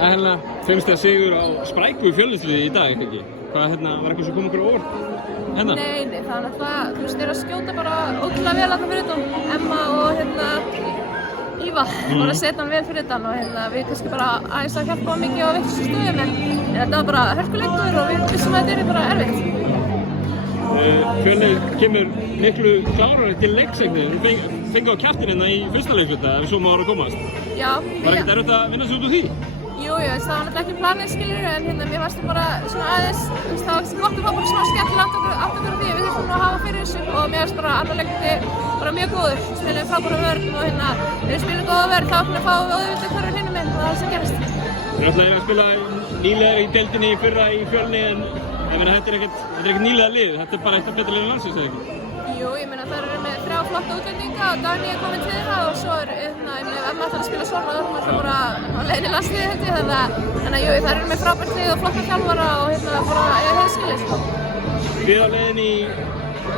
Hérna, finnst þér sigur á spræku Fjölnisliði í dag, ekki? Hvað, var eitthvað sem kom okkur óvart? Hérna? Nei, það er náttúrulega, þú veist, þeir að skjóta bara ótrúlega vel þarna fyrir utan. Emma og Íva voru að setja hann vel fyrir utan og við kannski bara aðeins að hjálpa mikið á vitlausum stöðum en þetta var bara hörkuleikur og við vissum að þetta bara erfitt. Fjölnir kemur miklu klárari til leiksegni. Við fengið á kjaftinn hérna í fyrsta leikluta ef við svo má ára að komast. Já. Var ekkert erfitt að vinna sig út úr því? Jú, það var náttúrulega ekki planið skilur en mér fannst það bara svona aðeins, það var sem okkur bara svona skemmtilegt átt okkur af því við þurfum að hafa fyrir þessu og mér fannst bara annar leikluti bara mjög góður, spilum frábæra vörn og við spilum góða vörn þá fáum við auðvitað hverju hinum minn og það var sem gerist. Við erum alltaf að spila nýlega í deildinni í fyrra í Fjölni en þetta er ekkert nýlega lið, þetta er bara eitt af betra liðum landsins, eða ekki? Jú, ég meina það eru með 3 flotta útlendinga og Dagný er komin til þeirra og svo Emma ætlar að spila svona og hún ætlar bara á leiðinni í landsliði held ég þannig að jú, það eru með frábært lið og flotta þjálfara og bara eiga heiðskilið sko. Við á leiðinni í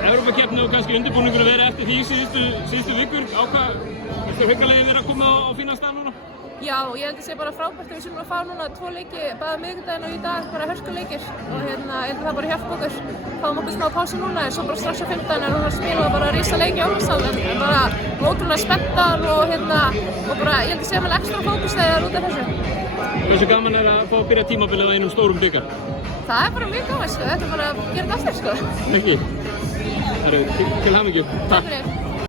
Evrópakeppni og kannski undirbúningur að vera eftir því síðustu vikur eftir haukalegin vera að koma á fínan stað núna? Já, ég held að sé bara frábært að við séum að fá núna 2 leiki bæði miðvikudaginn og í dag, bara hörkuleikir og ég held að það bara hjálpa okkur. Fáum okkur smá pásu núna en svo bara strax á 15 er hún að spila og bara rísa leiki á Ólafsvík en bara ótrúlega spenntar og bara ég held að sé að með ekstra fókusstæðar út af þessu. Hversu gaman er að fá að byrja tímabilið á einum stórum bikar? Það er bara mjög gaman sko, þetta er bara að gera þetta aftur sko. Ekki? Til hamingju. Takk.